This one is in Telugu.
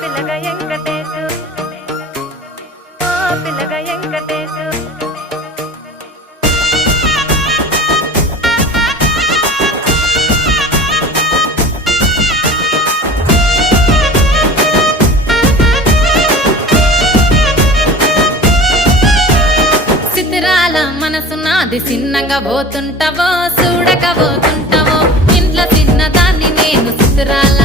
పిల్లగా వెంకటేశు ఓ పిల్లగా వెంకటేశు చిత్రాల మనసు నాది చిన్నగా పోతుంటావో చూడక పోతుంటావో ఇంట్లో చిన్నదాన్ని నేను చిత్రాల